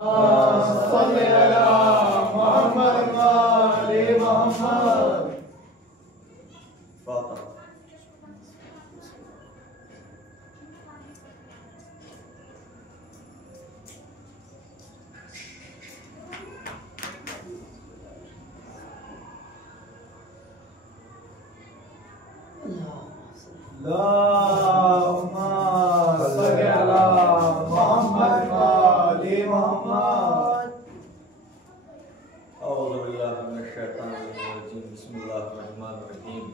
सल्ले अला मोहम्मद व आले मोहम्मद। अल्लाहुम्मा सल्ले अला मोहम्मद व आले मोहम्मद। औज़ु बिल्लाहि मिनश शैतानिर रजीम। बिस्मिल्लाहिर रहमानिर रहीम।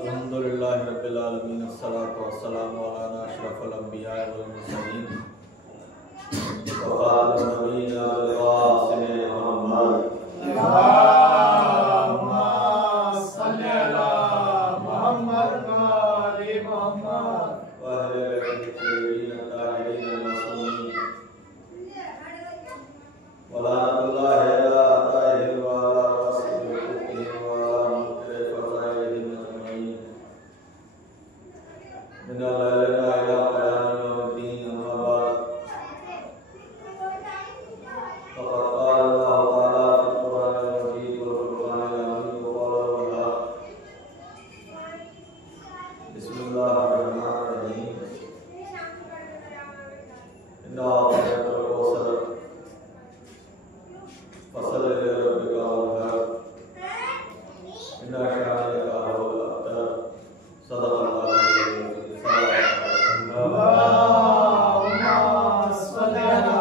अल्हम्दुलिल्लाहि रब्बिल आलमीन। अस्सलातु वस्सलामु अला अशरफिल अंबिया वल मुरसलीन व खातिमुन नबिय्यिन वल क़ासिम मुहम्मद। अल्लाहुम्मा सल्ले अला मोहम्मद व आले मोहम्मद। व अहले बैतिही तय्यबीन ताहिरीन मासूमीन व लानतुल्लाहि अला अताइहिम व अला रसूलिहिम व अला मुनकिरि फ़ज़ाइलिहिम अजमईन। मिन लैलिना इला क़यामि यौमिद्दीन। अम्मा बाद। फ़क़द क़ाल अल्लाहु तआला फ़िल क़ुरआनिल मजीद वल फ़ुरक़ानिल हमीद व क़ौलिल हक़। बिस्मिल्लाहिर रहमानिर रहीम। इन्ना अतैनाकल कौसर फसल्लि लिरब्बिका वन्हर। इन्ना शानिअका हुवल अबतर। सदक़ल्लाहुल अज़ीम। अल्लाहुम्मा सल्ले अला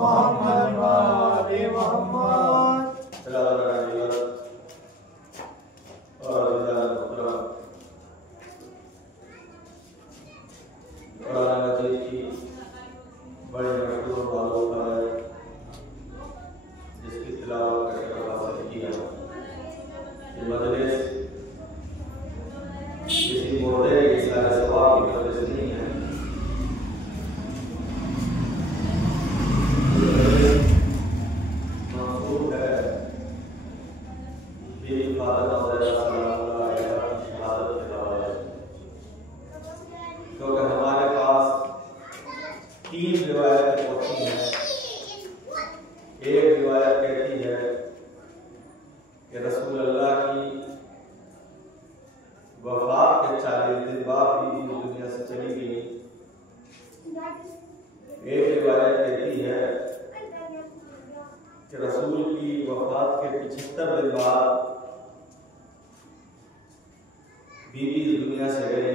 मोहम्मद व आले मोहम्मद। कुरान मजीद की बड़ी मशहूर मालूम है जिसकी तिलावत का शरफ हासिल किया। ये मजलिस किसी मुर्दे के सारे सवाब की मजलिस नहीं है। मंसूब है बीबी फातिमा ज़हरा सलामुल्लाह अलैहा की शहादत के हवाले से, क्योंकि हमारे पास तीन रिवायतें पहुंची हैं। एक रिवायत कहती है कि रसूल अल्लाह की वफात के 40 दिन बाद बीवी दुनिया से चली गई। एक रिवायत कहती है कि रसूल की वफात के 75 दिन बाद बीवी इस दुनिया से गई।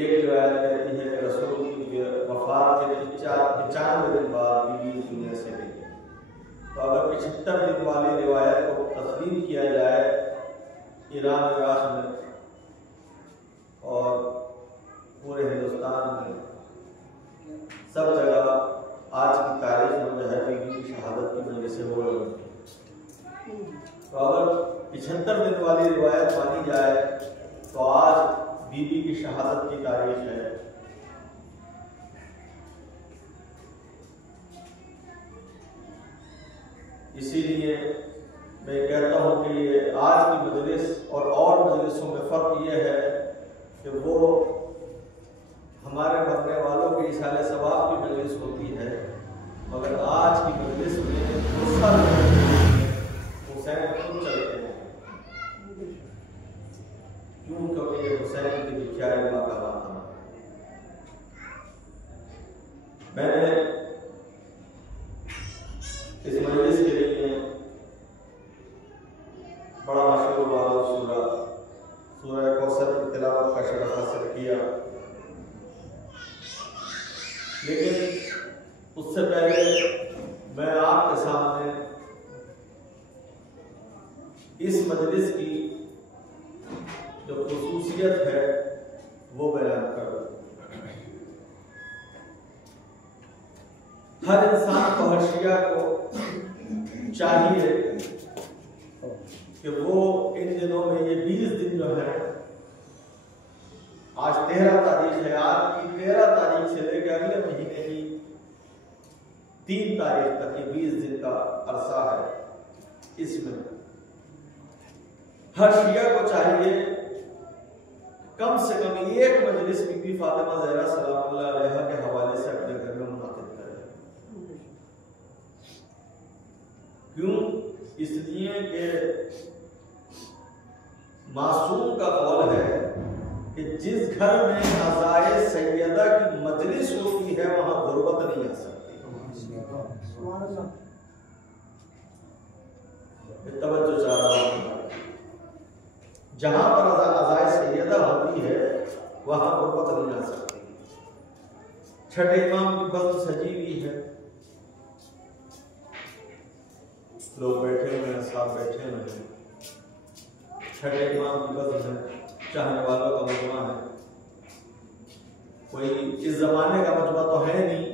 एक रिवायत कहती है कि रसूल की वफात के 95 दिन बाद बीवी इस दुनिया से गई। तो अगर 75 दिन वाली रिवायत को तस्लीम किया जाए ईरान इराक में और पूरे हिंदुस्तान में सब जगह आज की तारीख में जो है बीवी की शहादत की वजह से हो रही है। तो अगर 75 दिन वाली रिवायत मानी जाए तो आज बीबी की शहादत की तारीख है। इसीलिए मैं कहता हूं कि ये आज की मजलिस और मजलिसों में फर्क ये है कि वो हमारे मरने वालों के इशारे सवाब की मजलिस होती है, मगर आज की मजलिस में हुसैन खुद चलते हैं। क्यों? क्योंकि ये हुसैन की प्यारी माँ का नाम था। मैंने इस मजलिस के लिए बड़ा मशहूर वाला सूरह कौसर की तिलावत का शरफ हासिल किया, लेकिन उससे पहले मैं आपके सामने इस मजलिस की जो खुसूसियत है वो बयान करूं। हर इंसान को, हर शिया को चाहिए कि वो इन दिनों में ये 20 दिन जो है, आज 13 तारीख है, आज की 13 तारीख से लेकर अगले महीने की 3 तारीख तक ये 20 दिन का अरसा है। इसमें हर शिया को चाहिए कम से कम एक मजलिस बीबी फातिमा ज़हरा सलामुल्लाह अलैहा के इसलिए कि मासूम का कौल है कि जिस घर में अज़ाए सैयदा की मजलिस होती है वहां गुर्बत नहीं आ सकती। तवज्जो चाह रहा हूं, जहां पर अज़ाए सैयदा होती है वहां गुर्बत नहीं आ सकती। छठे इमाम की बज़्म सजी हुई है, लोग बैठे हुए हैं, साथ बैठे हुए हैं। छठे इमाम की बज़्म है, चाहने वालों का मजमा है। कोई इस जमाने का मजमा तो है नहीं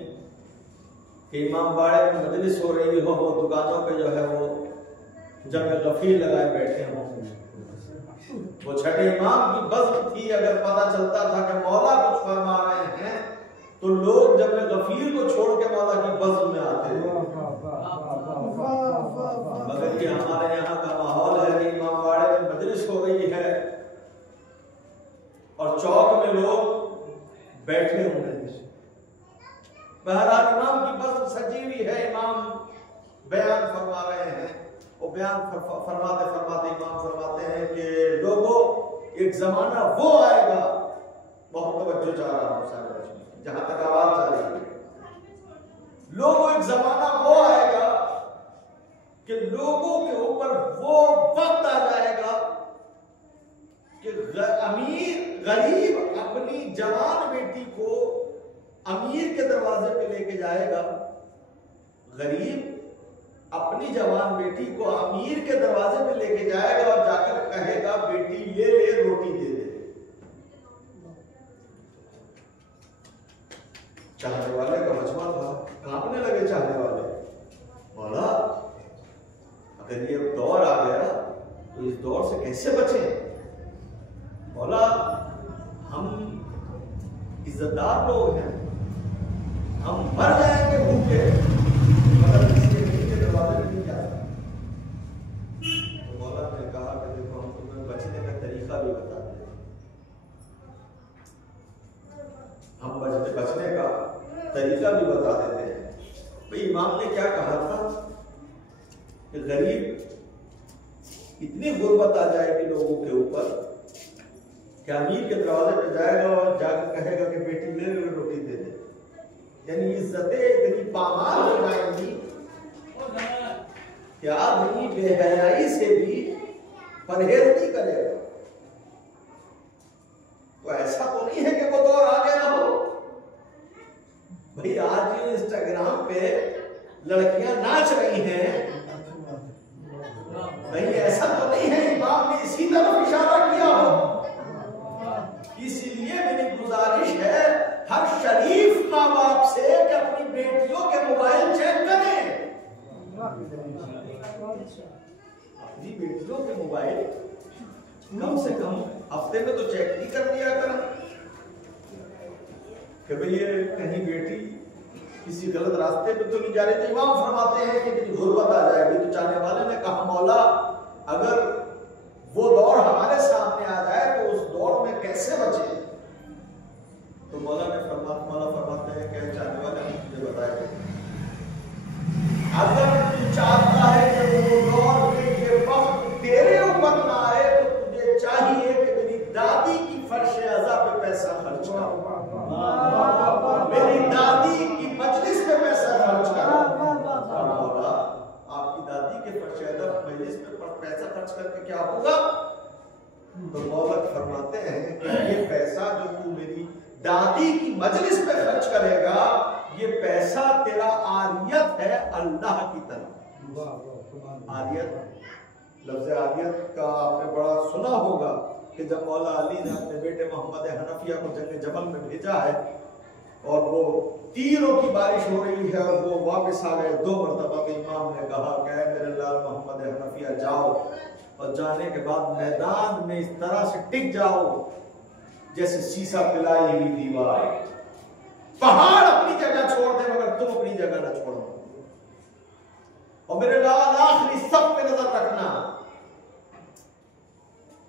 कि इमाम बाड़े में मजलिस हो रही हो, वो दुकानों पे जो है वो जब गफीर लगाए बैठे हों। वो छठे इमाम की बज़्म थी। अगर पता चलता था कि मौला कुछ फरमा रहे हैं तो लोग जब गफीर को छोड़ के मौला की बज़्म में आते थे। मगर ये हमारे यहाँ का माहौल है कि इमाम बाड़े में मजलिस हो रही है और चौक में लोग बैठे हुए हैं। बहरहाल इमाम की बज़्म सजी हुई है, इमाम बयान फरमा रहे हैं। वो बयान फरमाते फरमाते इमाम फरमाते हैं कि लोगों, एक जमाना वो आएगा, बहुत तवज्जो चाह रहा हूं सारे, जहां तक आवाज जा रही है, लोगों एक जमाना वो आएगा कि लोगों के ऊपर वो वक्त आ जाएगा कि अमीर गरीब अपनी जवान बेटी को अमीर के दरवाजे पे लेके जाएगा, गरीब अपनी जवान बेटी को अमीर के दरवाजे पे लेके जाएगा और जाकर कहेगा बेटी ले ले, रोटी दे दे। चाहने वाले का मजमा था, कांपने लगे चाहने वाले। मौला, अगर ये दौर आ गया तो इस दौर से कैसे बचें? मौला, हम इज्जतदार लोग हैं, हम मर जाएंगे भूखे मगर किसी के दरवाजे में नहीं जा सकते। तो मौला ने कहा कि देखो, हम तुम्हें बचने का तरीका भी बता दें, हम बचने का तरीका भी बता देते हैं। भाई, इमाम ने क्या कहा था कि गरीब इतनी गुर्बत आ जाएगी लोगों के ऊपर कि अमीर के दरवाजे पे जाएगा और जाकर कहेगा कि बेटी ले ले, रोटी दे दे। यानी इज्जतें इतनी पामाल हो जाएंगी कि आदमी बेहयाई से भी परहेज नहीं करेगा। तो ऐसा तो नहीं है कि वो दौर आ गया हो। भाई, आज इंस्टाग्राम पे लड़कियां नाच रही हैं, भाई ऐसा तो नहीं है इमाम ने इसी तरफ इशारा किया हो। इसीलिए मेरी गुजारिश है हर शरीफ माँ बाप से कि अपनी बेटियों के मोबाइल चेक करें। अपनी बेटियों के मोबाइल कम से कम हफ्ते में तो चेक ही कर दिया करें कि भाई ये कहीं बेटी किसी गलत रास्ते पे तो नहीं जा रही। तो इमाम फरमाते हैं कि गुर्बत आ जाएगी। तो चाहने वाले ने कहा, मौला, अगर वो दौर हमारे सामने आ जाए तो उस दौर में कैसे बचे? तो मौला फरमाते हैं कि चाहने वाले मुझे बताए, अगर तू चाहता है कि वो दौर में ये वक्त तेरे ऊपर ना आए तो तुझे चाहिए कि मेरी दादी की फर्श अज़ा पे पैसा खर्च कर, मेरी दादी की मजलिस पे पैसा खर्च कर। मौला, आपकी दादी के फर्श अज़ा मजलिस पे पैसा खर्च करके क्या होगा? तो मौला फरमाते हैं कि ये पैसा जो तू मेरी दादी की मजलिस पे खर्च करेगा, ये पैसा तेरा आरियत है अल्लाह की तरफ। आरियत, लफ्ज़ आरियत का आपने बड़ा सुना होगा कि जब मौला अली ने अपने बेटे मोहम्मद हनफिया को जंग जमल में भेजा है और वो तीरों की बारिश हो रही है और वो वापस आ गए, 2 मरतबा तो इमाम ने कहा कि मेरे लाल मोहम्मद हनफिया जाओ, और जाने के बाद मैदान में इस तरह से टिक जाओ जैसे शीशा पिलाई हुई दीवार। पहाड़ अपनी जगह छोड़ दे मगर तुम अपनी जगह ना छोड़ो। और मेरे लाल आखिरी सब पे नजर रखना।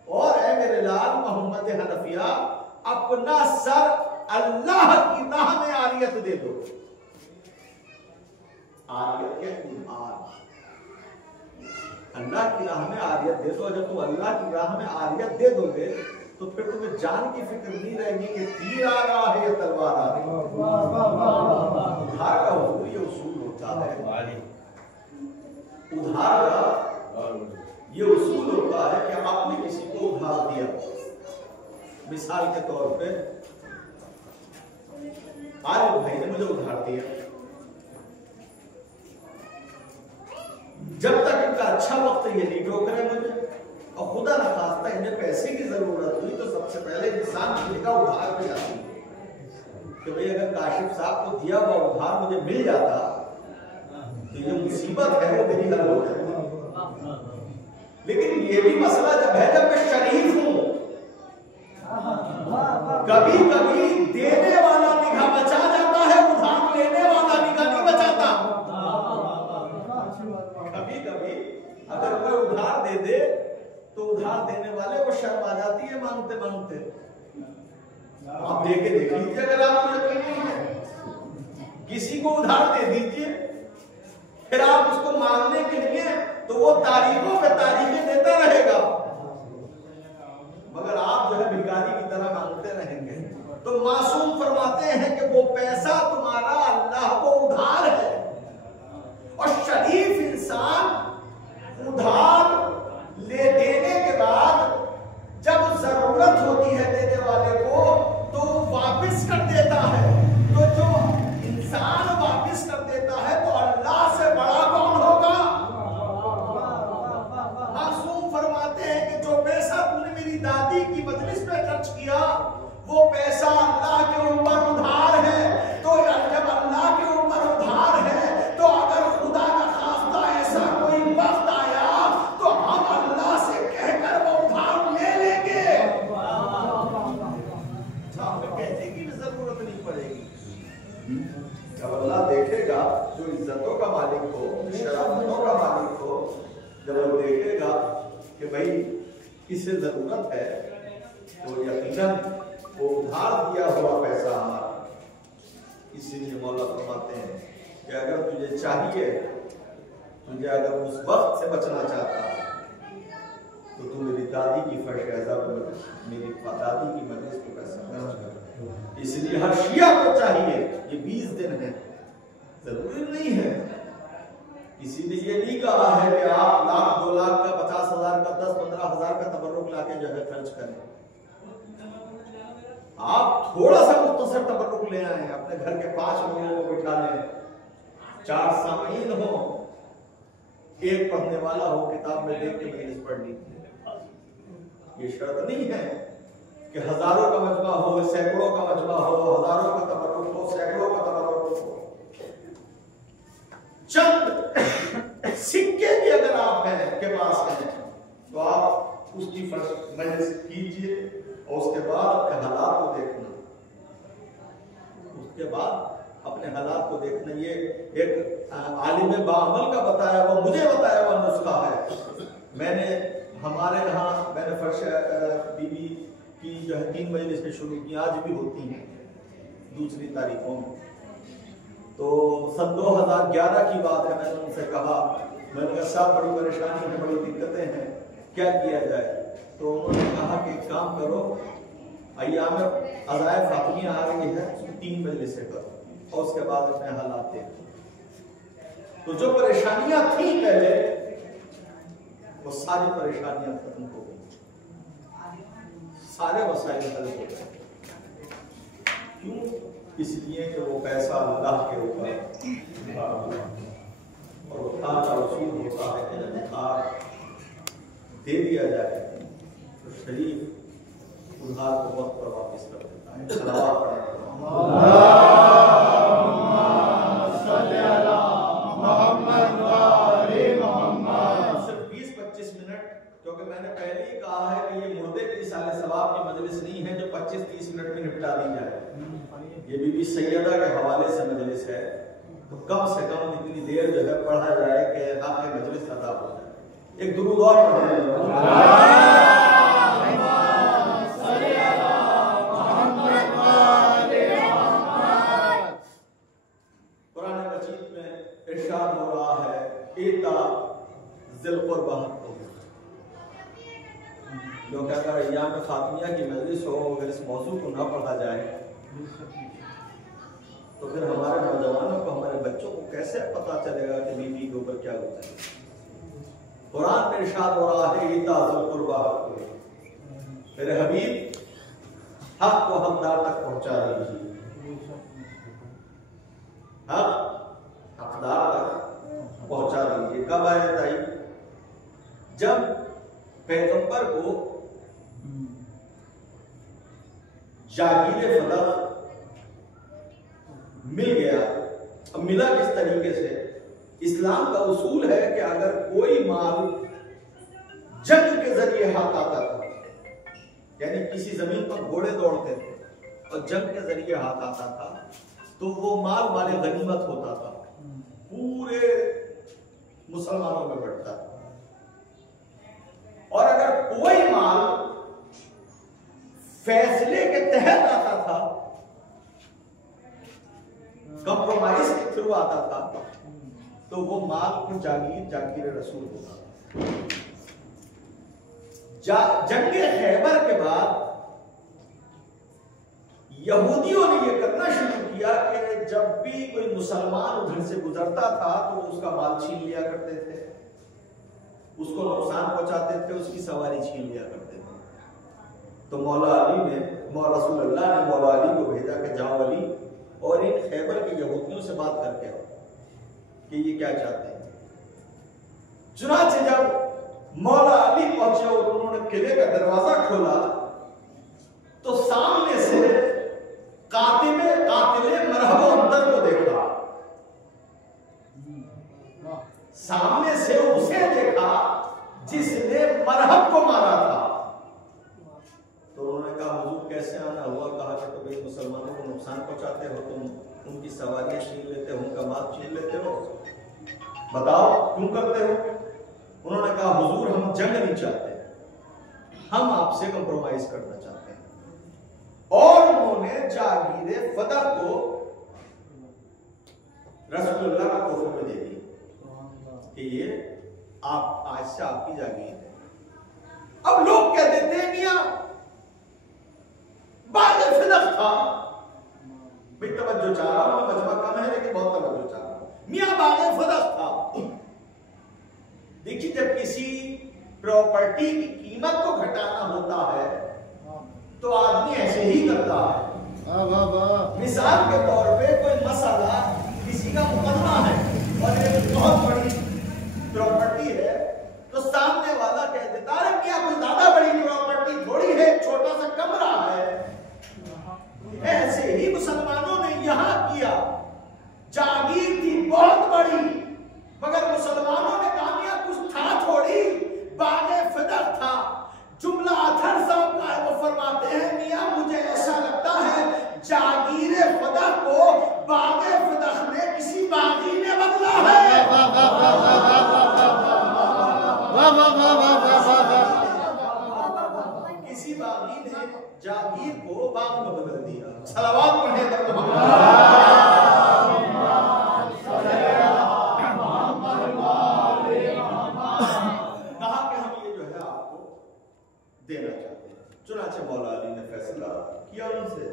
और ऐ मेरे लाल मोहम्मद हनफिया, अपना सर अल्लाह की राह में आरियत दे दो। आरियत क्या? अल्लाह की राह में आरियत दे दो। जब तुम अल्लाह की राह में आरियत दे दोगे तो फिर तुम्हें जान की फिक्र नहीं रहेगी कि तीर आ रहा है या तलवार आ रही है। उधार का हुजूर ये उसूल होता है, उधार का ये उसूल होता है कि आपने किसी को उधार दिया। मिसाल के तौर पे आरिफ भाई ने मुझे उधार दिया, जब तक इनका अच्छा वक्त ये नहीं ठोकरे मुझे, और खुदा न खास्ता इन्हें पैसे की जरूरत हुई तो सबसे पहले इंसान की निगाह उधार पे जाती है कि भाई अगर काशिफ साहब को दिया हुआ उधार मुझे मिल जाता तो ये मुसीबत है वो मेरी हल हो जाती। लेकिन ये भी मसला जब है जब मैं शरीफ हूं, कभी कभी देने वाला निगाह बचा जाता है, उधार लेने वाला निगाह नहीं बचाता। कभी कभी अगर कोई उधार दे दे तो उधार देने वाले को शर्म आ जाती है मांगते मांगते। आप देख लीजिए अगर आपको यकीन नहीं है, किसी को उधार दे दीजिए, फिर आप उसको मांगने के लिए तो वो तारीखों पे तारीखें देता रहेगा, मगर आप जो है भिखारी की तरह मांगते रहेंगे। तो मासूम फरमाते हैं कि वो पैसा तुम्हारा अल्लाह को उधार है, और शरीफ इंसान उधार ले देने के बाद जब जरूरत होती है देने वाले को तो वापस कर देता है। तो जो इंसान वापस कर देता है तो अल्लाह से बड़ा कौन होगा? मासूम फरमाते हैं कि जो पैसा तूने मेरी दादी की मजलिस पे खर्च किया वो पैसा अल्लाह के ऊपर उधार है। तो जब अल्लाह के ऊपर उधार है तो अगर खुदा का खास्ता ऐसा कोई वक्त आया तो हम अल्लाह से कहकर वो उधार ले लेंगे, कहने की भी जरूरत नहीं पड़ेगी। जब अल्लाह देखेगा जो इज्जतों का मालिक हो, शराफतों का मालिक हो, जब वो देखेगा कि भाई इसे जरूरत है तो यकीनन वो उधार दिया हुआ पैसा हमारा। इसीलिए मौला फरमाते हैं कि अगर तुझे चाहिए, तुझे अगर उस वक्त से बचना चाहता है तो तू मेरी दादी की फर्श मेरी दादी की मजलिस को पैसा खर्च कर। इसलिए हर शिया को चाहिए, ये 20 दिन है, जरूरी नहीं है। किसी ने ये नहीं कहा है कि आप लाख 2 लाख का 50,000 का 10-15 हजार का तबर्रुक लाके जो है खर्च करें। आप थोड़ा सा मुख्तसर तबर्रुक ले आए, अपने घर के 5 लोगों को बिठा लें, 4 सामीन हो, एक पढ़ने वाला हो, किताब में देख के मजलिस पढ़ लीजिए। ये शर्त नहीं है कि हजारों का मजमा हो, सैकड़ों का मजमा हो, हजारों का तबर्रुक हो, सैकड़ों का तबर्रुक हो। चंद सिक्के भी अगर आप हैं के पास हैं तो आप उसकी मजलिस कीजिए और उसके बाद अपने हालात को देखना, उसके बाद अपने हालात को देखना। ये एक आलिम बाअमल का बताया हुआ, मुझे बताया हुआ नुस्खा है। मैंने हमारे यहाँ मैंने फर्श बीबी की जो है 3 मजलिसें शुरू की, आज भी होती हैं दूसरी तारीखों में। तो सन 2011 की बात है। मैंने उनसे कहा, मैंने कहा साहब बड़ी परेशानी है, बड़ी दिक्कतें हैं, क्या किया जाए? तो उन्होंने कहा कि एक काम करो, अय्याम अज़ाए फातिमिया आ रही है, 3 मजलिसें करो और उसके बाद अपने हालात देखो। तो जो परेशानियां थी पहले वो सारी परेशानियां खत्म हो गई, सारे मसाइल हल हो गए। क्यों? इसलिए कि वो पैसा अल्लाह के ऊपर और उधार का उसूल होता है कि जब उधार दे दिया जाए तो शरीफ उधार को वक्त पर वापस कर देता है। सलावत पढ़ें। सिर्फ 20-25 मिनट, क्योंकि मैंने पहले ही कहा है कि ये मुर्दे की साले सवाब की मजलिस नहीं है जो 25-30 मिनट में निपटा दी जाए। ये बीबी सैयदा के हवाले से मजलिस है, तो कम से कम इतनी देर जो है पढ़ा जाए कि आपकी मजलिस अदा हो जाए। एक दुरूद और पढ़ें। कुरान मजीद में इरशाद हो रहा है, इता ज़िलक़ुरबा हक़ हो। लोग अगर अय्याम फ़ातिमिया की मजलिस हो, अगर इस मौजू को ना पढ़ा जाए तो फिर हमारे नौजवानों को, हमारे बच्चों को कैसे पता चलेगा कि बीवी के ऊपर क्या होता है। कुरान में इरशाद हो रहा है इता ज़िलक़ुरबा हक़ हो। मेरे हबीब हक को हकदार तक पहुंचा दीजिए, हक हकदार तक पहुंचा दीजिए। कब आयत आई? जब पैगंबर को जागीर फदक मिल गया। अब मिला किस तरीके से? इस्लाम का उसूल है कि अगर कोई माल जंग के जरिए हाथ आता था, यानी किसी जमीन पर घोड़े दौड़ते थे और जंग के जरिए हाथ आता था, तो वो माल माले गनीमत होता था, पूरे मुसलमानों में बढ़ता था। और अगर कोई माल फैसले के तहत आता था, कंप्रोमाइज के थ्रू आता था, तो वो माल को जागीर रसूल होता था। जंगे खैबर के बाद यहूदियों ने यह करना शुरू किया कि जब भी कोई मुसलमान उधर से गुजरता था तो उसका माल छीन लिया करते थे, उसको नुकसान पहुंचाते थे, उसकी सवारी छीन लिया करते थे। तो मौला रसूलुल्लाह ने मौला अली को भेजा कि जाओ अली और इन खैबर के यहूदियों से बात करके आओ कि ये क्या चाहते हैं। चुनांचे जब मौला अली पहुंचे और उन्होंने किले का दरवाजा खोला तो सामने से कातिले मरहबो अंदर को देखा, सामने से उसे देखा जिसने मरहब को मारा था। तो उन्होंने कहा हुजूर कैसे आना हुआ? कहा कि तो भाई मुसलमानों को नुकसान पहुंचाते हो, तुम उनकी सवारियां छीन लेते हो, उनका माल छीन लेते हो, बताओ क्यों करते हो? उन्होंने कहा हुजूर हम जंग नहीं चाहते, हम आपसे कंप्रोमाइज करना चाहते हैं। और उन्होंने जागीर फदक को रसूलुल्लाह का तोहफे में दे दी कि ये आप आज से आपकी जागीर है। अब लोग कह देते हैं मियां बाग़े फदक था, भाई तवज्जो चाह रहा हूं, मजमा कम है लेकिन बहुत तवज्जो चाह रहा हूं। मियां बाग़े फदक था। देखिए जब किसी प्रॉपर्टी की कीमत को घटाना होता है तो आदमी ऐसे ही करता है। मिसाल के तौर पे कोई मसला, किसी का मुकदमा है और एक बहुत बड़ी प्रॉपर्टी है, तो सामने वाला कह देता है मियां कोई ज्यादा बड़ी प्रॉपर्टी थोड़ी है, छोटा सा कमरा है। ऐसे ही मुसलमानों ने यहां किया, जागीर थी बहुत बड़ी, मगर मुसलमानों ने कहा मियां कुछ था थोड़ी, बाग़े फदक था। जुमला अथर साहब का वो फरमाते हैं मियां मुझे ऐसा लगता है जागीर फदक को बाग़े फदक ने किसी बागी ने बदला है। किसी बागी ने जागीर को बाग में बदल दिया। सलावत पढ़े देना चाहते हैं। चुनांचे मौला अली ने फैसला किया उनसे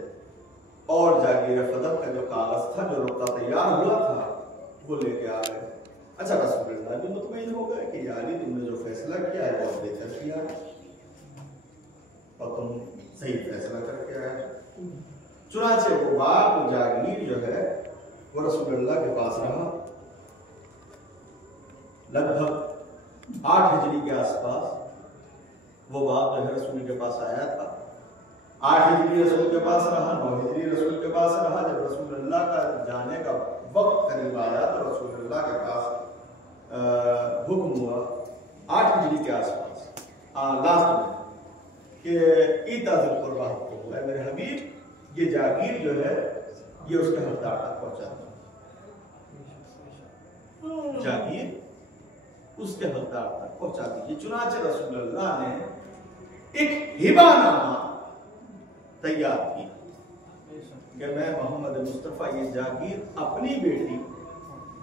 और जागीर फदक का जो कागज था, जो रुपया तैयार हुआ था, वो लेके आ गए। अच्छा रसूलुल्लाह भी मुतमईन हो गए कि या अली तुमने जो फैसला किया है बहुत बेहतर किया है और तुम सही फैसला करके आए। चुनांचे वो बाग, वो जागीर जो है वो रसूलुल्लाह के पास रहा लगभग 8 हिजरी के आसपास। वो बाप जो है रसूल के पास आया था, 8 हिजरी रसूल के पास रहा, 9 हिजरी रसूल के पास रहा। जब रसूलुल्लाह का जाने का वक्त करीब आया तो रसूलुल्लाह के पास हुक्म हुआ 8 हिजरी के आसपास लास्ट में कि ईता ज़िलक़ुरबा को हुआ है, मेरे हबीब ये जागीर जो है ये उसके हकदार तक पहुंचा था। जागीर उसके हकदार तक पहुंचा दीजिए। चुनांचे रसूलुल्लाह ने एक हिबानामा तैयार की कि मैं मोहम्मद मुस्तफ़ा ये जागीर अपनी बेटी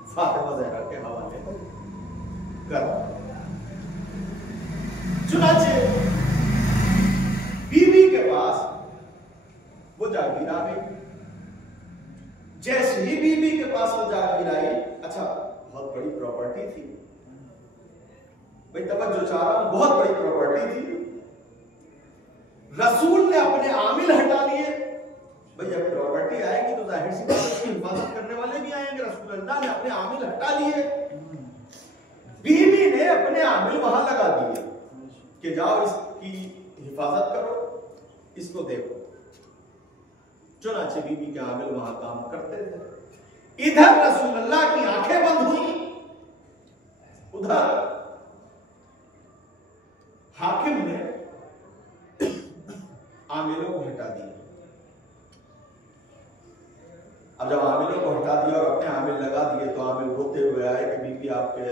फातिमा ज़हरा के हवाले कर। चुनाचे बीवी के पास वो जागीर आ गई। जैसे ही बीवी के पास वो जागीर आई, अच्छा बहुत बड़ी प्रॉपर्टी थी भाई, तवज्जो चाह रहा हूं, बहुत बड़ी प्रॉपर्टी थी। रसूल ने अपने आमिल हटा लिए। भाई जब प्रॉपर्टी आएगी तो जाहिर सी बात है उसकी हिफाजत करने वाले भी आएंगे। रसूल अल्लाह ने अपने आमिल हटा लिए, बीवी ने अपने आमिल वहां लगा दिए कि जाओ इसकी हिफाजत करो, इसको देखो। चुनाचे बीवी के आमिल वहां काम करते थे। इधर रसूल अल्लाह की आंखें बंद हुई, उधर हाकिम ने आमिलों को हटा दिया। अब जब आमिलों को हटा दिया और अपने आमिल लगा दिए तो आमिल रोते हुए आए कि बीबी आपके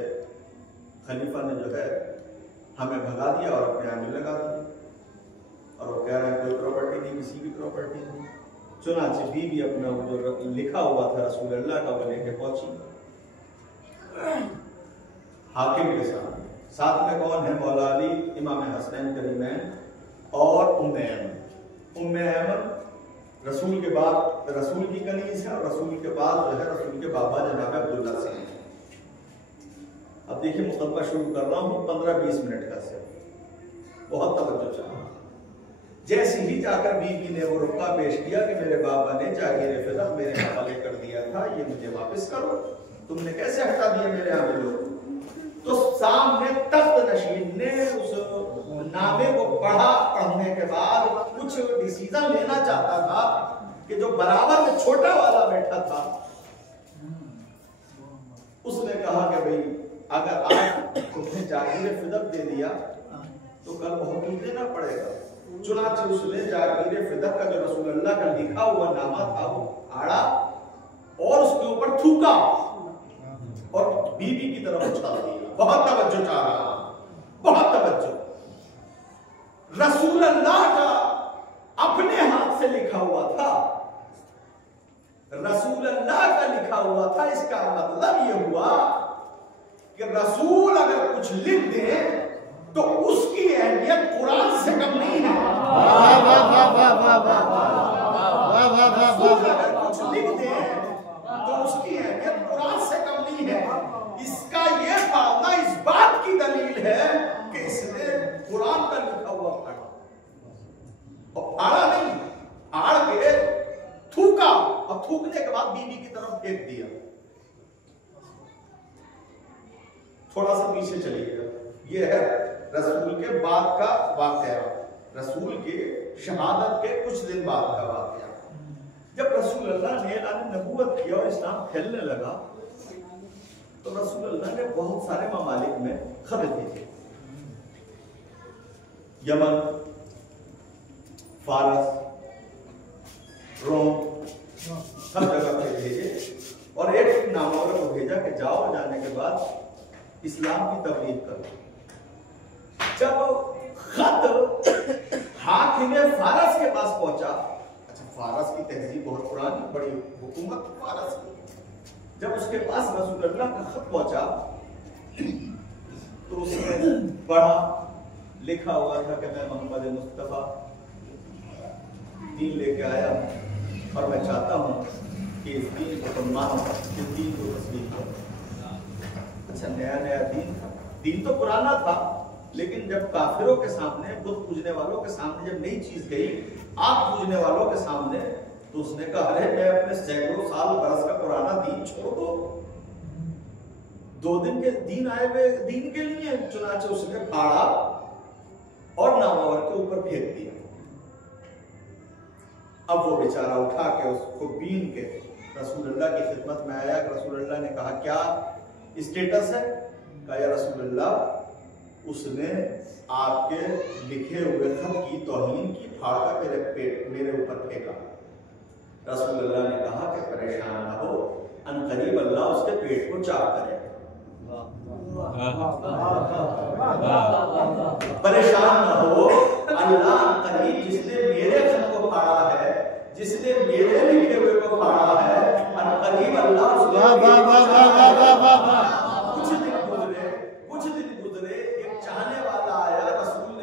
खलीफा ने जो है हमें भगा दिया और अपने आमिल लगा दिए, और वो कह रहे हैं कोई प्रॉपर्टी नहीं, किसी की प्रॉपर्टी नहीं। चुनाचे बीबी अपना वो जो लिखा हुआ था रसूल अल्लाह का वो लेके पहुंची हाकिम के सामने। साथ में कौन है? मौला अली, इमाम हसनैन करीमैन और उम्मे ऐमन। रसूल के बाद रसूल की कनीज है और रसूल के बाद जो है रसूल के बाबा जनाब अब्दुल्ला से। अब देखिए मुकदमा शुरू कर रहा हूं 15-20 मिनट का से, बहुत तवज्जो चाहिए। जैसे ही जाकर बीबी ने वो रुका पेश किया कि मेरे बाबा ने जागीर फिदा मेरे हवाले कर दिया था, ये मुझे वापस करो, तुमने कैसे हटा दिया मेरे आमिलों को? तो सामने तख्त नशीन ने उस नामे को पढ़ा। पढ़ने के बाद कुछ डिसीजन लेना चाहता था कि जो बराबर में छोटा वाला बैठा था उसने कहा कि भाई अगर आज तुम्हें जागीर फिदक दे दिया तो कल बहुत कुछ देना पड़ेगा। चुनाचे उसने जागीर फिदक का जो रसूल अल्लाह का लिखा हुआ नामा था वो आड़ा और उसके ऊपर थूका और बीबी की तरफ उछाल दिया। बहुत तवज्जो चाह रहा, बहुत तवज्जो। रसूल अल्लाह का अपने हाथ से लिखा हुआ था, रसूल अल्लाह का लिखा हुआ था। इसका मतलब यह हुआ कि रसूल अगर कुछ लिख दे तो उसकी अहमियत कुरान से कम नहीं है। रसूल अगर कुछ लिख दे तो उसकी अहमियत कुरान से कम नहीं है। इसका यह फायदा इस बात की दलील है कि इसने कुरान का लिखा हुआ पढ़ा और फाड़ा नहीं, फाड़ के थूका और थूकने के बाद बीबी की तरफ फेंक दिया। थोड़ा सा पीछे चलिएगा, यह है रसूल के बाद का वाकया, रसूल के शहादत के कुछ दिन बाद का वाकया। जब रसूल अल्लाह ने ऐलान नबूवत किया और इस्लाम फैलने लगा तो रसूल अल्लाह ने बहुत सारे ममालिक में खत भेजे। यमन, फारस, रोम, हर जगह पे भेजे और एक नामावर को भेजा कि जाओ, जाने के बाद इस्लाम की तबलीग करो। जब खत हाकिम फारस के पास पहुंचा, अच्छा फारस की तहजीब बहुत पुरानी, बड़ी हुकूमत फारस की। जब उसके पास रसूल अल्लाह का खत पहुंचा तो उसने पढ़ा, लिखा हुआ था कि मैं मोहम्मद मुस्तफा दीन लेके आया और मैं चाहता हूं कि इस दीन को तुम मानो, इस दीन को तस्लीम करो। अच्छा नया नया दीन था, दीन तो पुराना था, लेकिन जब काफिरों के सामने, बुत पूजने वालों के सामने जब नई चीज गई, आग पूजने वालों के सामने, तो उसने कहा अरे मैं अपने सैकड़ों साल बरस का पुराना दीन छोड़ दो, 2 दिन के दीन आए हुए दीन के लिए। चुनाचे उसने फाड़ा और नामावर के ऊपर फेंक दिया। अब वो बेचारा उठा के उसको बीन के रसूल अल्लाह की खिदमत में आया। रसूल अल्लाह ने कहा क्या स्टेटस है? कहा या रसूल अल्लाह उसने आपके लिखे हुए खत की तौहीन की, फाड़ कर मेरे ऊपर फेंका। रसूल अल्लाह ने कहा कि परेशान ना हो, अनकरीब अल्लाह उसके पेट को चाक करे। परेशान ना हो, अल्लाह अनकरीब जिसने मेरे खत को फाड़ा है, जिसने मेरे लिखे हुए को फाड़ा है, अनकरीब अल्लाह कुछ दिन गुजरे, एक चाहने वाला आया रसूल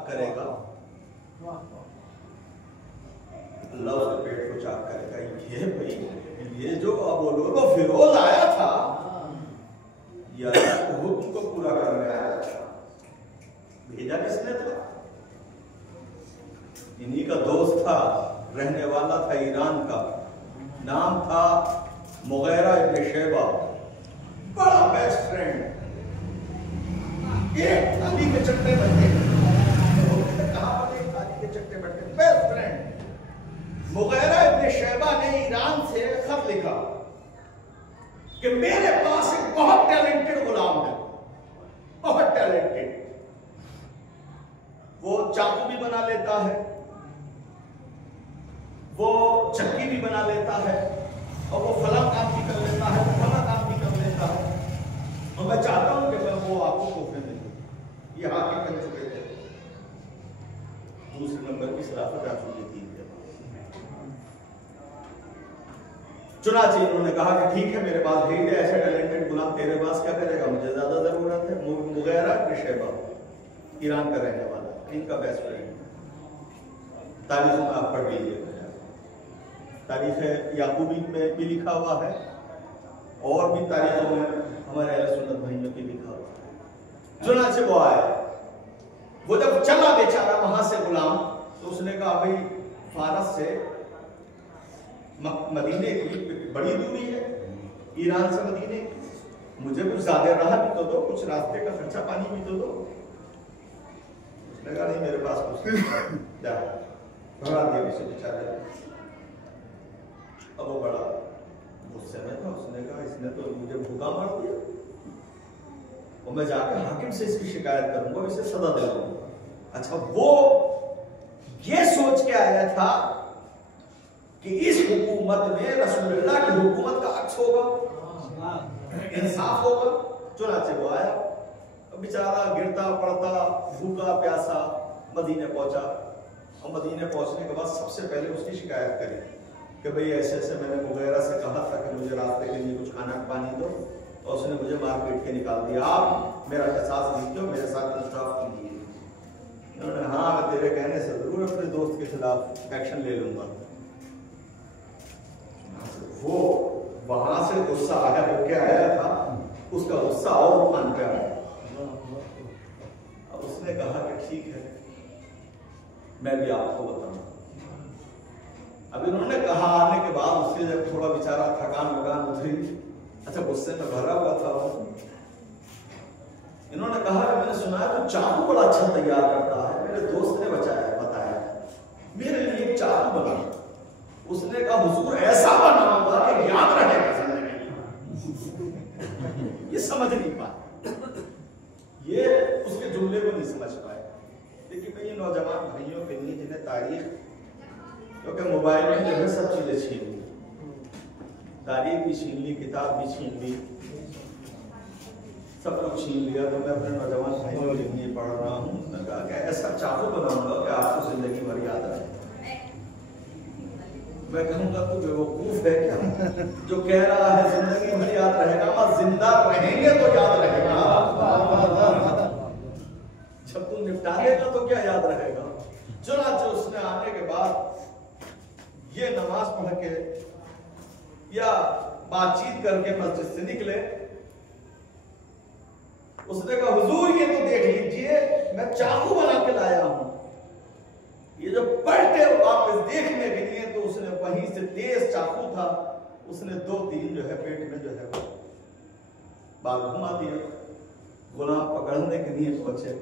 चाक करेगा, अल्लाह उसके पेट को चाक करेगा। ये भाई, ये जो अब बोलो तो फिरोज आया था, ये अल्लाह के हुक्म को पूरा करने आया था, भेजा किसने था? इन्हीं का दोस्त था, रहने वाला था ईरान का, नाम था मुगैरा इब्न शैबा, बड़ा बेस्ट फ्रेंड। एक थाली के चट्टे बैठे, कहां पर एक थाली के चट्टे बैठे, बेस्ट फ्रेंड। मुगैरा इब्न शैबा ने ईरान से खत लिखा कि मेरे पास एक बहुत टैलेंटेड गुलाम है, बहुत टैलेंटेड। वो चाकू भी बना लेता है, वो चक्की भी बना लेता है, और वो फला काम भी कर लेता है, वो फला काम भी कर लेता है। और मैं चाहता हूं कि मैं वो आपको तोहफे में दूं। ये हाकिम बन चुके थे, दूसरे नंबर की खिलाफत आ चुकी थी। चुनाचे इन्होंने कहा कि ठीक है, मेरे पास भेज दे ऐसे टैलेंटेड गुलाम, तेरे पास क्या करेगा, मुझे ज्यादा जरूरत है। मुगैरा इब्न शैबा ईरान का रहने वाला, इनका बेस्ट फ्रेंड। तारीखों में आप पढ़ लीजिएगा, तारीख याकूबी में भी लिखा हुआ है, और भी तारीखों में हमारे अहले सुन्नत भाइयों की लिखा हुआ है। चुनाचे वो आया, वो जब चला बेचारा वहां से गुलाम, तो उसने कहा भाई फारस से मदीने की बड़ी दूरी है, ईरान से मदीने, मुझे कुछ ज्यादा राह भी तो दो, कुछ रास्ते का खर्चा पानी भी तो दो। उसने कहा नहीं मेरे पास कुछ जा, भगा दिया उसे बेचारे। अब वो बड़ा गुस्से में था, उसने कहा इसने तो मुझे भूखा मार दिया, और मैं जाकर हाकिम से इसकी शिकायत करूंगा, इसे सजा दिलाऊंगा। अच्छा, वो ये सोच के आया था कि इस हुकूमत में रसूलुल्लाह की हुकूमत का अक्स होगा, इंसाफ होगा। चुनाचे वो आया, बेचारा गिरता पड़ता भूखा प्यासा मदीने पहुंचा, और मदीने पहुंचने के बाद सबसे पहले उसकी शिकायत करी कि भाई ऐसे ऐसे मैंने मुगैरा से कहा था कि मुझे रास्ते के लिए कुछ खाना पानी दो, और उसने मुझे मार पीट के निकाल दिया, आप मेरा एहसास लीजिए, मेरे साथ इंसाफ कीजिए। उन्होंने हाँ, मैं तेरे कहने से जरूर अपने दोस्त के खिलाफ एक्शन ले लूंगा। वो वहां से गुस्सा आया होके आया था, उसका गुस्सा और उफान पे आया। अब उसने कहा कि ठीक है, मैं भी आपको बताऊंगा। अब इन्होंने कहा, आने के बाद उससे जब थोड़ा बेचारा थकान वकान उतरी, अच्छा गुस्से में भरा हुआ था वो, इन्होंने कहा कि मैंने सुना है तो चाकू बड़ा अच्छा तैयार करता है, मेरे दोस्त ने बताया मेरे लिए एक चाकू बना। उसने कहा हुजूर ऐसा बनाऊंगा कि याद रहेगा जिंदगी। ये समझ नहीं पाए, ये उसके जुमले को नहीं समझ पाए। लेकिन मैं ये नौजवान भाइयों के लिए जिन्हें तारीख, क्योंकि मोबाइल में जो है सब चीजें छीन ली, तारीख भी छीन ली, किताब भी छीन ली, सब कुछ छीन लिया, तो मैं अपने नौजवान भाइयों के लिए पढ़ रहा हूँ। मैंने कहा कि ऐसा चाकू बनाऊंगा कि आपको जिंदगी भर याद रहे। मैं कहूंगा तू बेवकूफ है क्या जो कह रहा है जिंदगी भर याद रहेगा, बस जिंदा रहेंगे तो याद रहेगा, जब तू निपटा देगा तो क्या याद रहेगा। चुनाचे उसने आने के बाद ये नमाज पढ़ के या बातचीत करके मस्जिद से निकले। उसने कहा हुजूर ये तो देख लीजिए, मैं चाकू बना के लाया हूं। ये जो पलटे वापस देखने के लिए, तो उसने वहीं से तेज चाकू था, उसने 2-3 जो है पेट में जो है वो बाल घुमा दिया। गुलाम पकड़ने के लिए पहुंचे,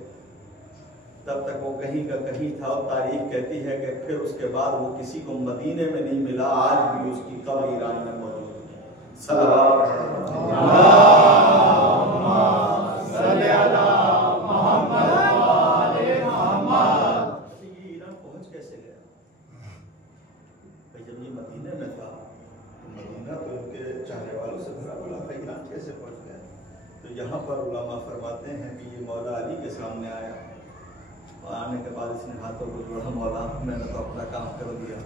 तब तक वो कहीं का कहीं था। और तारीख कहती है कि फिर उसके बाद वो किसी को मदीने में नहीं मिला, आज भी उसकी कब्र ईरान में मौजूद है। सल्लल्लाहु अलैहि यहाँ पर उलमा फरमाते हैं कि ये मौला अली के सामने आया, और आने के बाद इसने हाथों को जोड़ा, मौला मैंने तो अपना काम कर दिया,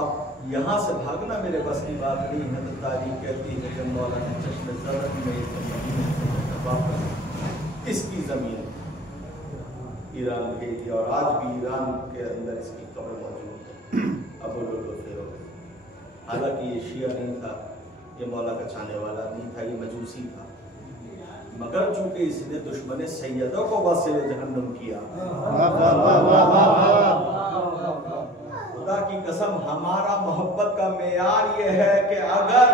अब यहाँ से भागना मेरे बस की बात नहीं है। तो तारीख कहती है कि मौला ने चश्मे ज़रत में वापस इसकी ज़मीन ईरान भेज दिया और आज भी ईरान के अंदर इसकी कब्र मौजूद है, अबू लुलु फिरोज। हालांकि ये शिया नहीं था, ये मौला का चाहने वाला नहीं था, ये मजूसी था, मगर चूंकि इसने दुश्मन सैयदों को वासिल जहन्नुम किया। खुदा की कसम, हमारा मोहब्बत का मेयार ये है कि अगर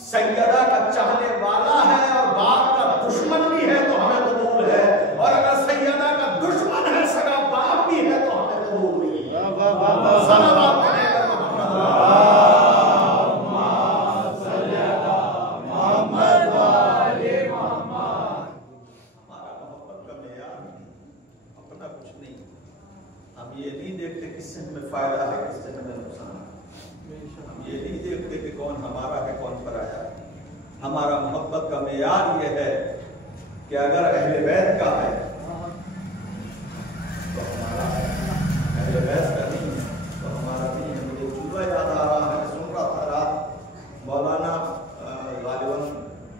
सैयदा का चाहने वाला है और बाप का दुश्मन भी है तो हमें कबूल है, और अगर सैयदा का दुश्मन है, सगा बाप भी है तो हमें कबूल नहीं है। ये नहीं देखते किससे हमें फायदा है, किससे हमें नुकसान है। हम ये नहीं देखते कि कौन हमारा है कौन पराया है। हमारा मोहब्बत का मेयार ये है कि अगर अहले बैत का है तो हमारा है, अहले बैत का नहीं है तो हमारा नहीं है। मुझे जुमला याद आ रहा है, सुन रहा था रात मौलाना गालिबन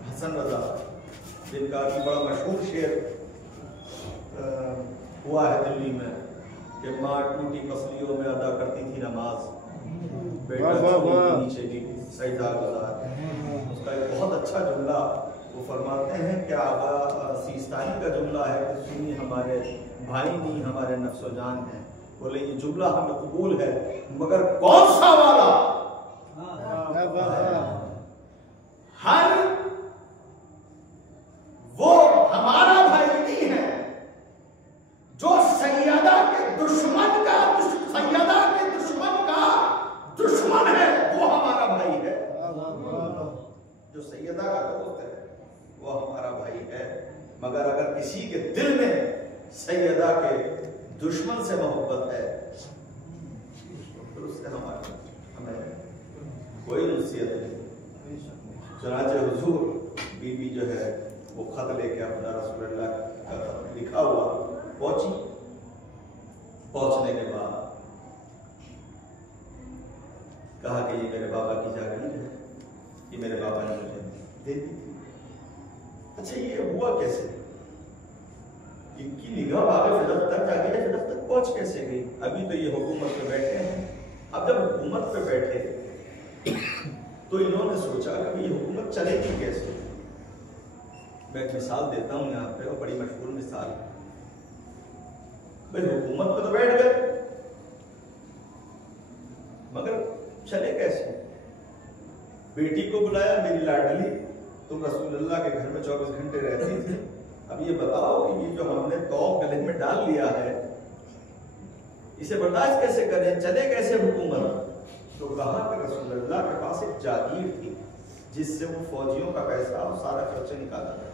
हसन रजा, जिनका भी बड़ा मशहूर शेर हुआ है दिल्ली में कि माँ टूटी पसलियों में अदा करती थी नमाज, बेटा नीचे की सजदा गुजार। उसका एक बहुत अच्छा जुमला वो फरमाते हैं कि आगा सीस्तानी का जुमला है कि सुनी हमारे भाई नहीं हमारे नफ्सो जान है। बोले ये जुमला हमें कबूल है, मगर कौन सा वाला? हर वो हमारा भाई नहीं है जो सैयदा के दुश्मन का दुश्मन है, वो हमारा भाई है। जो सैयदा का दोस्त है वो हमारा भाई है, मगर अगर किसी के दिल में सैयदा के दुश्मन से मोहब्बत है तो उससे हमें कोई नसीहत नहीं। चुनांचे हुजूर बीबी जो है वो खत लेके अपना रसूलुल्लाह का खत लिखा हुआ पहुंची। पहुंचने के बाद कहा कि ये मेरे बाबा की जागीर है, ये मेरे बाबा ने मुझे दे दी थी। अच्छा ये हुआ कैसे? इनकी निगाह आगे फिदक तक जागी है, फिदक तक पहुंच कैसे गई? अभी तो ये हुकूमत पे बैठे हैं। अब जब हुकूमत पे बैठे तो इन्होंने सोचा कि ये हुकूमत चलेगी कैसे। मैं एक मिसाल देता हूँ यहाँ पे, और बड़ी मशहूर मिसाल। भाई हुकूमत पे तो बैठ गए, मगर चले कैसे? बेटी को बुलाया, मेरी लाडली तुम रसूलुल्लाह के घर में 24 घंटे रहती थी, अब ये बताओ कि ये जो हमने तौब गले में डाल लिया है इसे बर्दाश्त कैसे करें, चले कैसे हुकूमत? तो कहा कि रसूलुल्लाह के पास एक जागीर थी जिससे वो फौजियों का पैसा और सारा खर्चा निकाला करते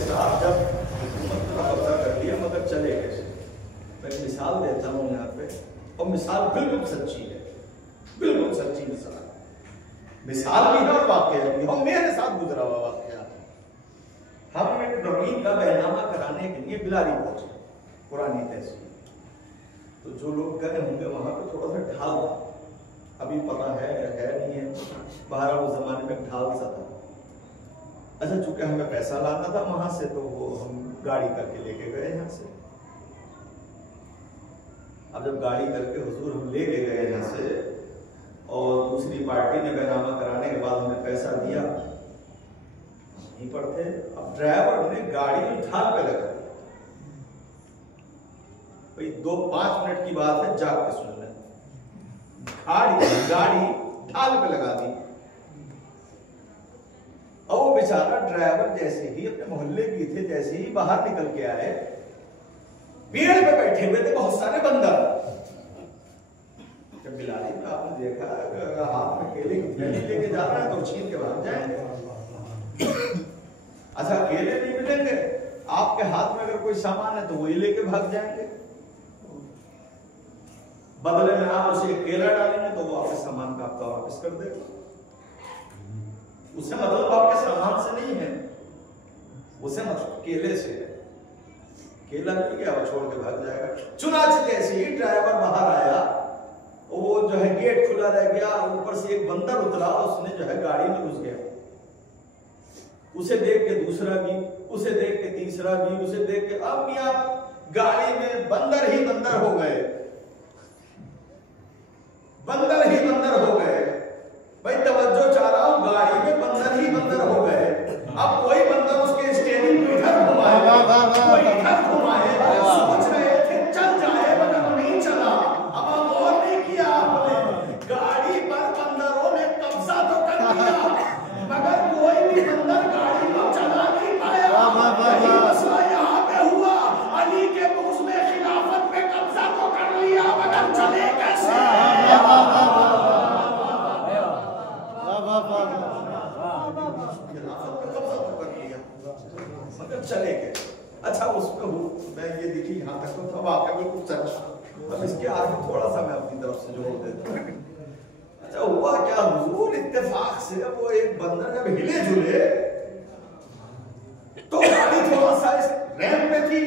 साथ। जब हुकूमत का कब्जा कर लिया, मगर चले कैसे? मैं एक मिसाल देता हूँ यहाँ पे, और मिसाल बिल्कुल सच्ची है, बिल्कुल सच्ची मिसाल भी है और वाकया भी, और मेरे साथ गुजरा हुआ वाकया। हम एक नवीन का बहनामा कराने के लिए बिलारी पहुंचे, पुरानी तहसील। तो जो लोग गए होंगे वहां पे थोड़ा सा ढाल था, अभी पता है नहीं है, बाहर उस जमाने में ढाल सा था। अच्छा चूंकि हमें पैसा लाना था वहां से, तो वो हम गाड़ी करके लेके गए यहाँ से। अब जब गाड़ी करके हुजूर हम लेके गए यहाँ से, और दूसरी पार्टी ने बहनामा कराने के बाद हमें पैसा दिया, यहीं पर थे। अब ड्राइवर ने गाड़ी ढाल पे लगा दी। भाई 2-5 मिनट की बात है, जाग के सुन लें। गाड़ी ढाल पे लगा दी, और वो बेचारा ड्राइवर जैसे ही अपने मोहल्ले की थे, जैसे ही बाहर निकल के आए, पेड़ पे बैठे हुए थे बहुत सारे बंदर। जब बिलाली में आपने देखा अगर हाथ में केले की थैली लेके जा रहा है तो छीन के भाग जाएंगे। अच्छा केले नहीं मिलेंगे, आपके हाथ में अगर कोई सामान है तो वही लेके भाग जाएंगे। बदले में आप उसे केला डालेंगे तो वो आपके सामान का आपका वापस कर देगा। उसे मतलब आपके सामान से नहीं है, उसे मतलब केले से है। केला मिल गया वो छोड़ के भाग जाएगा। चुनाच जैसे ही ड्राइवर बाहर आया, वो जो है गेट खुला रह गया, ऊपर से एक बंदर उतरा, उसने जो है गाड़ी में घुस गया। उसे देख के दूसरा भी, उसे देख के तीसरा भी, उसे देख के अब मियां गाड़ी में बंदर ही बंदर हो गए, बंदर ही बंदर हो गए। भाई तवज्जो चाह रहा हूं, गाड़ी में बंदर ही बंदर हो गए। अब कोई बंदर उसके स्टीयरिंग को इधर घुमाए, कोई इधर घुमाए, सोच रहे थे चल जाए मगर नहीं चला। अब और नहीं किया आपने, गाड़ी पर बंदरों ने कब्जा तो कर लिया मगर कोई भी बंदर गाड़ी को चला नहीं पाया। यही मसला यहाँ पे हुआ, अली के मुझ में खिलाफत पे कब्जा तो कर लिया मगर चले कैसे? चले गए। अच्छा उसमें मैं ये देखी यहाँ तक तो था वाकई में कुछ अच्छा। अब इसके आगे थोड़ा सा मैं अपनी तरफ से जोड़ देता हूँ। अच्छा हुआ क्या हुजूर, इत्तेफाक से वो एक बंदर जब हिले जुले तो गाड़ी थोड़ा सा इस रैंप पे थी,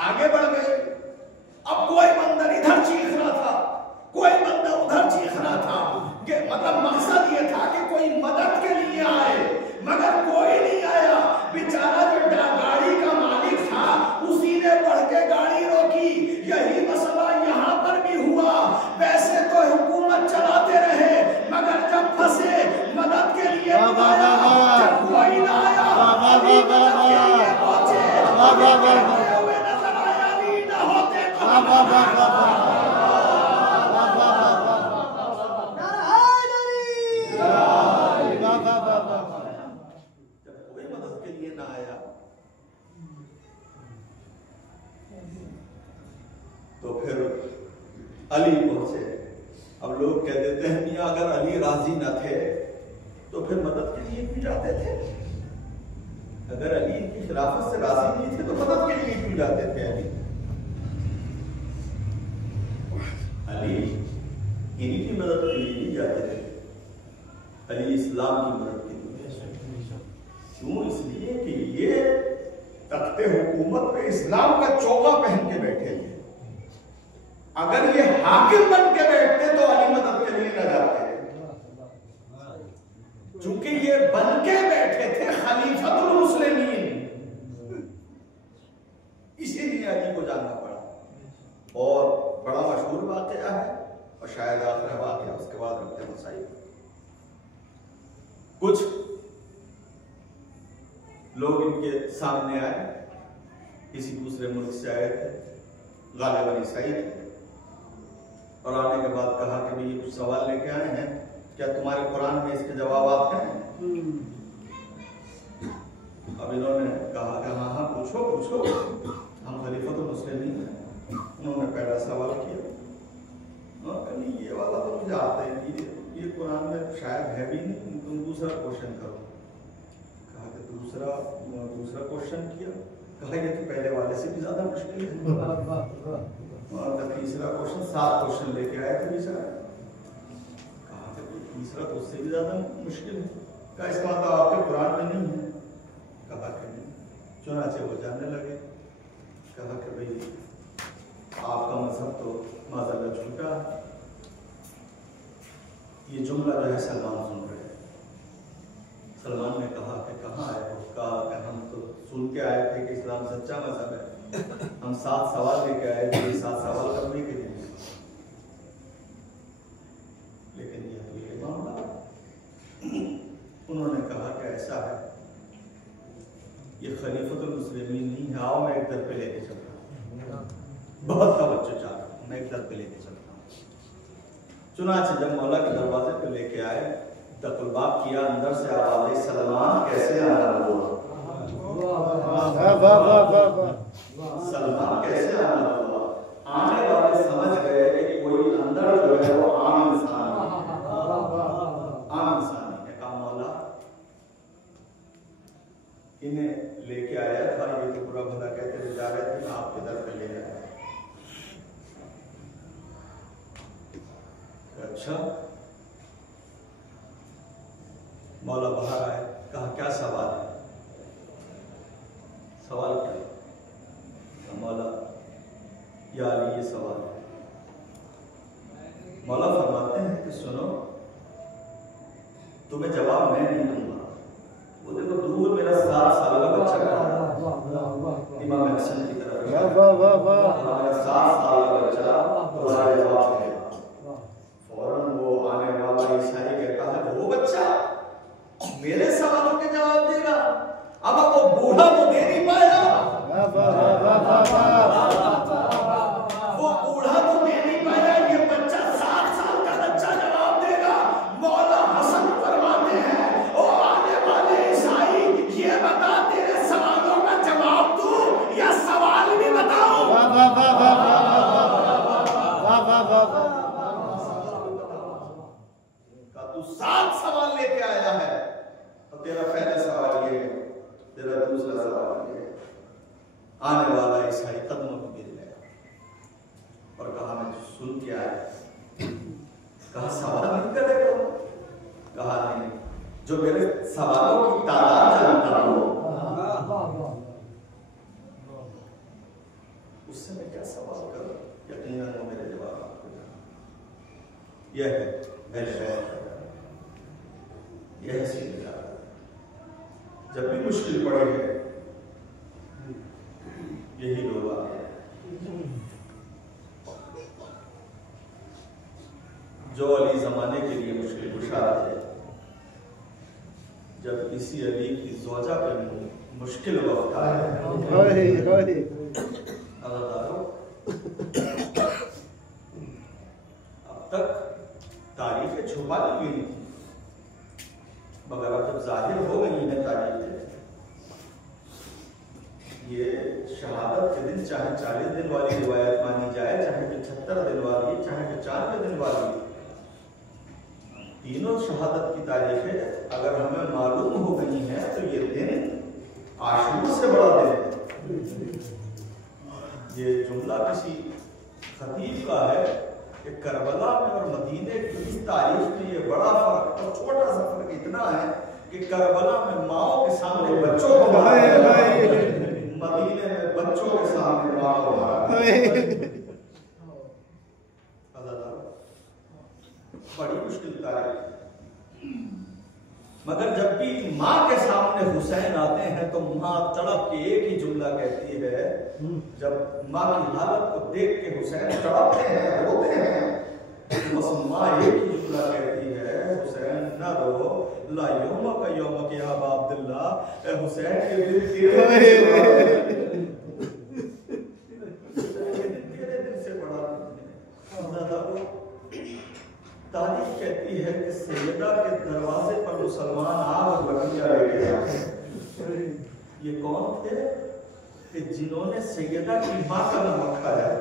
आगे बढ़ गए। अब कोई बंदर इधर चीख रहा था, कोई बंदर उधर चीख रहा था। मतलब मकसद ये था कि कोई मदद के लिए आए मगर कोई नहीं आया। बेचारा जो गाड़ी का मालिक था उसी ने बढ़ के गाड़ी रोकी। यही मसला यहाँ पर भी हुआ। वैसे तो हुकूमत चलाते रहे मगर जब फंसे मदद के लिए जब कोई ना आया अभी मदद के लिए पहुंचे, हुए नजर आया, नहीं ना होते तो तो फिर अली पहुंचे। अब लोग कह देते हैं मियां अगर अली राजी न थे तो फिर मदद के लिए क्यों जाते थे? अगर अली की खिलाफत से राजी नहीं थे तो मदद के लिए क्यों जाते थे? अली इन्हीं की मदद के लिए नहीं जाते थे, अली इस्लाम की मदद के लिए। क्यों? इसलिए कि ये तख्ते हुकूमत पे इस्लाम का चोगा पहन के बैठे थे। अगर ये हाकिम बन के बैठते तो अली मदद के लिए न जाते। चूंकि ये बन के बैठे थे खलीफतुल मुस्लिमीन, इसीलिए अली को जाना पड़ा। और बड़ा मशहूर वाकया है और शायद आखिरी वाकया, उसके बाद रखते मसाइल। कुछ लोग इनके सामने आए, किसी दूसरे मुल्क से आए थे, गालिबन ईसाई थे, और आने के बाद कहा कि भाई ये कुछ सवाल लेके आए हैं, क्या तुम्हारे कुरान में इसके जवाब हैं? अब इन्होंने कहा कि हाँ हाँ पूछो पूछो, हम खलीफतुल मुस्लिमीन हैं। उन्होंने पहला सवाल किया, नहीं ये वाला तो मुझे आता है, ये कुरान में शायद है भी नहीं, तुम दूसरा क्वेश्चन करो। कहा कि दूसरा क्वेश्चन किया, कहा ये तो पहले वाले से भी ज्यादा मुश्किल है। और तीसरा क्वेश्चन 7 क्वेश्चन लेके आए थे बेचारा। कहा कि तीसरा तो उससे भी ज्यादा मुश्किल है। कहा इसका मतलब आपके कुरान में नहीं है? कहा कि नहीं। चुनाचे वो जानने लगे। कहा कि भाई आपका मजहब तो माज़अल्लाह झूठा है। ये जुमला जो है सलमान सुन रहे हैं। सलमान ने कहा कि कहाँ आए हो? कहा कि हम तो सुन के आए थे कि इस्लाम सच्चा मजहब है, हम 7 सवाल लेके आए थे 7 सवाल करने के लिए, लेकिन यह तो ये मामला। उन्होंने कहा कि ऐसा है, ये खलीफतुल मुस्लिमीन नहीं है, आओ मैं एक दर पे लेके चलता हूँ। बहुत तवज्जो चाह रहा हूँ, मैं एक दर पे लेके चलता हूँ। चुनाचे जब मौला के दरवाजे पे लेके आए, तकुलबाब किया, अंदर से आवाज आई, सलमान कैसे आना हुआ? सलमान कैसे आना हुआ? आने वाले समझ गए कि कोई अंदर जो है वो आम इंसान है। कहा मौला इन्हें लेके आया था, ये तो बुरा भला कहते हुए जा रहे थे, मैं आपके दर पे ले आया। अच्छा, मौला बाहर आए, कहा क्या सवाल है? सवाल क्या? मौला या अली ये सवाल है। मौला फरमाते हैं कि सुनो, तुम्हें जवाब मैं नहीं दूंगा, वो देखो हुजूर मेरा 7 साल का बच्चा कहा इमाम हसन की तरफ मेरा 7 साल का बच्चा तुम्हारे जवाब है। फौरन वो आने वाला ईसाई कहता है वो बच्चा मेरे सवालों के जवाब देगा। अब वो बूढ़ा तो दे नहीं पाया, वो बूढ़ा तो दे नहीं पाया, ये बच्चा 7 साल का बच्चा जवाब देगा। मौला हसन फरमाते हैं ओ आने वाले ईसाई ये बता तेरे सवालों का जवाब दूं या सवाल भी बताऊं? तू 7 सवाल लेके आया है तो तेरा पहला सवाल ये है, तेरा दूसरा सवाल ये है। आने वाला ईसाई कदमों में गिर गया और कहा मैं सुन के आया। कहा सवाल नहीं करेगा? कहा नहीं, जो मेरे सवालों की तादाद जानता हो उससे मैं क्या सवाल करूं? यकीनन वो मेरे जवाब आपको यह है मेरे यह सीखा। जब भी मुश्किल पड़े है यही लोग आते हैं जो अली जमाने के लिए मुश्किल कुशा थे। जब इसी अली की ज़ौजा पे मुश्किल वक्त आया, अब तक तारीखें छुपा ली गई थी मगर अब जब जाहिर हो गई है तारीखें, ये शहादत के दिन चाहे 40 दिन वाली रिवायत मानी जाए, चाहे 75 दिन वाली, चाहे 95 दिन वाली, तीनों शहादत की तारीखें अगर हमें मालूम हो गई हैं तो ये दिन आशूरा से बड़ा दिन है। ये जुमला किसी खतीब का है कि करबला में और मदीने की तारीख में ये बड़ा फर्क, और छोटा सा फर्क इतना है कि करबला में माओ के सामने बच्चों को मारा, मदीने में बच्चों के सामने माँ को मारा। बड़ी मुश्किल तारीख। मगर जब भी माँ के सामने हुसैन आते हैं तो माँ तड़प के एक ही जुमला कहती है। जब माँ की हालत को देख के हुसैन तड़पते हैं, रोते हैं, बस माँ एक ही जुमला कहती है, हुसैन न रो, ला यौम का यौम के अब अब्दुल्ला, ए हुसैन के दिल तेरे दिल से बड़ा तारीख कहती है कि सैयदा के दरवाजे पर मुसलमान आग लकड़ियां लेके आए। ये कौन थे कि जिन्होंने सैयदा की मां का नाम रखा है?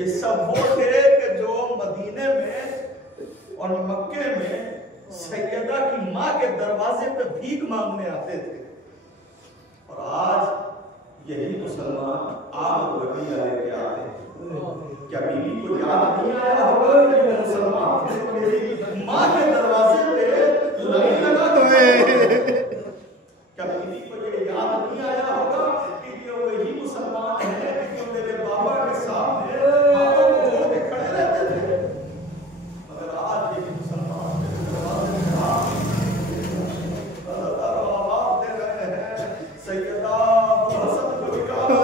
ये सब वो थे कि जो मदीने में और मक्के में सैयदा की मां के दरवाजे पे भीख मांगने आते थे। और आज यही मुसलमान आग लकड़ियां लेके आते हैं। क्या बीवी को याद नहीं आया होगा कि मुसलमान मेरी माँ के दरवाजे पे लाइन लगा के? क्या बीवी को ये याद नहीं आया होगा कि ये वही मुसलमान है कि जो मेरे बाबा के सामने हाथों को जोड़ के खड़े रहते थे? मगर आज यही मुसलमान मेरे दरवाजे पे आवाज दे रहे हैं, सैयदा हसन को निकालो।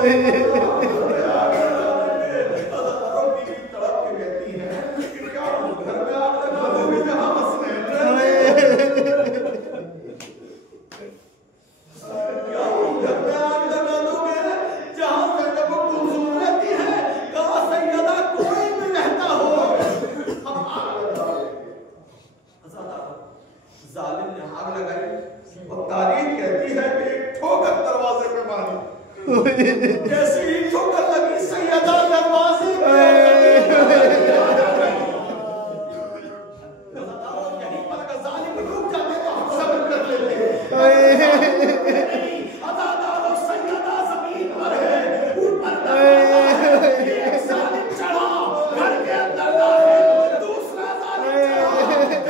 जैसे ही ठोकर लगी सैयदा दरवाजे पे, यहीं पर अगर जालिम रुक जाते तो हम सब्र कर लेते। अज़ादारो सैयदा जमीन पर है, ऊपर एक जालिम चढ़ा घर के अंदर दाखिल, दूसरा जालिम चढ़ा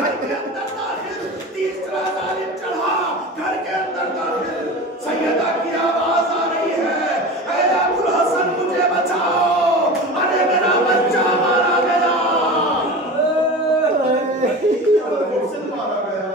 घर के अंदर दाखिल, तीसरा जालिम चढ़ा घर के अंदर दाखिल। सैयदा की आवाज आ रही है, हसन मुझे बचाओ, अरे मेरा बच्चा मारा गया, मारा गया।